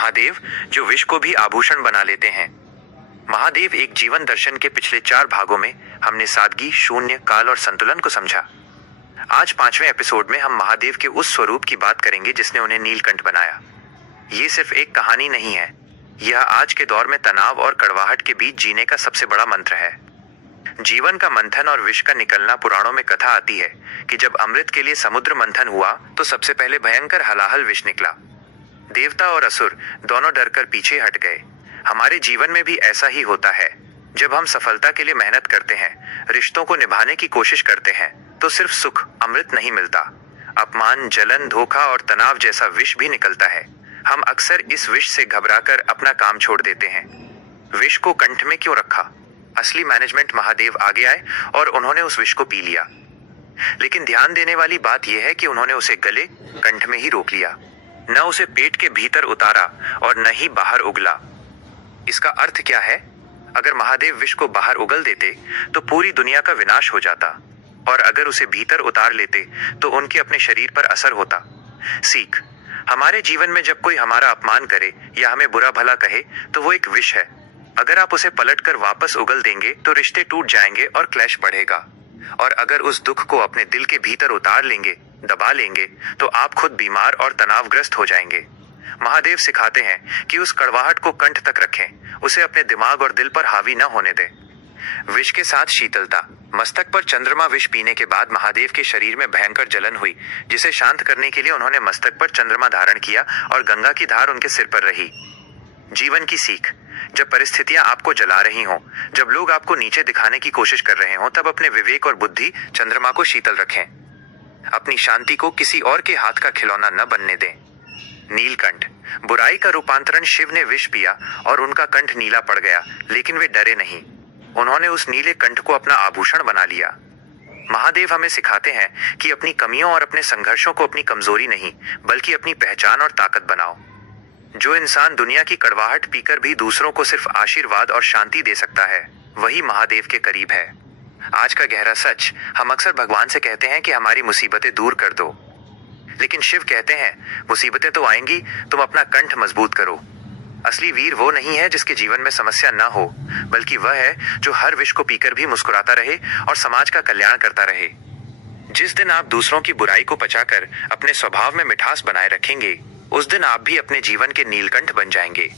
महादेव जो विष को भी आभूषण बना लेते हैं। महादेव एक जीवन दर्शन के पिछले 4 भागों में हमने सादगी, शून्य, काल और संतुलन को समझा। आज 5वें एपिसोड में हम महादेव के उस स्वरूप की बात करेंगे जिसने उन्हें नीलकंठ बनाया। ये सिर्फ एक कहानी नहीं है, यह आज के दौर में तनाव और कड़वाहट के बीच जीने का सबसे बड़ा मंत्र है। जीवन का मंथन और विष का निकलना। पुराणों में कथा आती है कि जब अमृत के लिए समुद्र मंथन हुआ तो सबसे पहले भयंकर हलाहल विष निकला। देवता और असुर दोनों डरकर पीछे हट गए। हमारे जीवन में भी ऐसा ही होता है। जब हम सफलता के लिए मेहनत करते हैं, रिश्तों को निभाने की कोशिश करते हैं, तो सिर्फ सुख, अमृत नहीं मिलता। अपमान, जलन, धोखा और तनाव जैसा विष भी निकलता है। हम अक्सर इस विष से घबराकर अपना काम छोड़ देते हैं। विष को कंठ में क्यों रखा? असली मैनेजमेंट महादेव आगे आए और उन्होंने उस विष को पी लिया। लेकिन ध्यान देने वाली बात यह है कि उन्होंने उसे गले, कंठ में ही रोक लिया। न उसे पेट के भीतर उतारा और न ही बाहर उगला। इसका अर्थ क्या है? अगर महादेव विष को बाहर उगल देते तो पूरी दुनिया का विनाश हो जाता, और अगर उसे भीतर उतार लेते तो उनके अपने शरीर पर असर होता। सीख: हमारे जीवन में जब कोई हमारा अपमान करे या हमें बुरा भला कहे तो वो एक विष है। अगर आप उसे पलटकर वापस उगल देंगे तो रिश्ते टूट जाएंगे और क्लैश बढ़ेगा। और अगर उस दुख को अपने दिल के भीतर उतार लेंगे, दबा लेंगे, तो आप खुद बीमार और तनावग्रस्त हो जाएंगे। महादेव सिखाते हैं कि उस कड़वाहट को कंठ तक रखें, उसे अपने दिमाग और दिल पर हावी न होने दें। विष के साथ शीतलता। मस्तक पर चंद्रमा विष पीने के बाद महादेव के शरीर में भयंकर जलन हुई, जिसे शांत करने के लिए उन्होंने मस्तक पर चंद्रमा धारण किया और गंगा की धार उनके सिर पर रही। जीवन की सीख: जब परिस्थितियां आपको जला रही हों, जब लोग आपको नीचे दिखाने की कोशिश कर रहे हों, तब अपने विवेक और बुद्धि चंद्रमा को शीतल रखें। अपनी शांति को किसी और के हाथ का खिलौना न बनने दें। नीलकंठ। बुराई का रूपांतरण। शिव ने विष पिया और उनका कंठ नीला पड़ गया, लेकिन वे डरे नहीं। उन्होंने उस नीले कंठ को अपना आभूषण बना लिया। महादेव हमें सिखाते हैं कि अपनी कमियों और अपने संघर्षों को अपनी कमजोरी नहीं, बल्कि अपनी पहचान और ताकत बनाओ। जो इंसान दुनिया की कड़वाहट पीकर भी दूसरों को सिर्फ आशीर्वाद और शांति दे सकता है, वही महादेव के करीब है। आज का गहरा सच: हम अक्सर भगवान से कहते हैं कि हमारी मुसीबतें दूर कर दो, लेकिन शिव कहते हैं मुसीबतें तो आएंगी, तुम अपना कंठ मजबूत करो। असली वीर वो नहीं है जिसके जीवन में समस्या ना हो, बल्कि वह है जो हर विष को पीकर भी मुस्कुराता रहे और समाज का कल्याण करता रहे। जिस दिन आप दूसरों की बुराई को पचाकर अपने स्वभाव में मिठास बनाए रखेंगे, उस दिन आप भी अपने जीवन के नीलकंठ बन जाएंगे।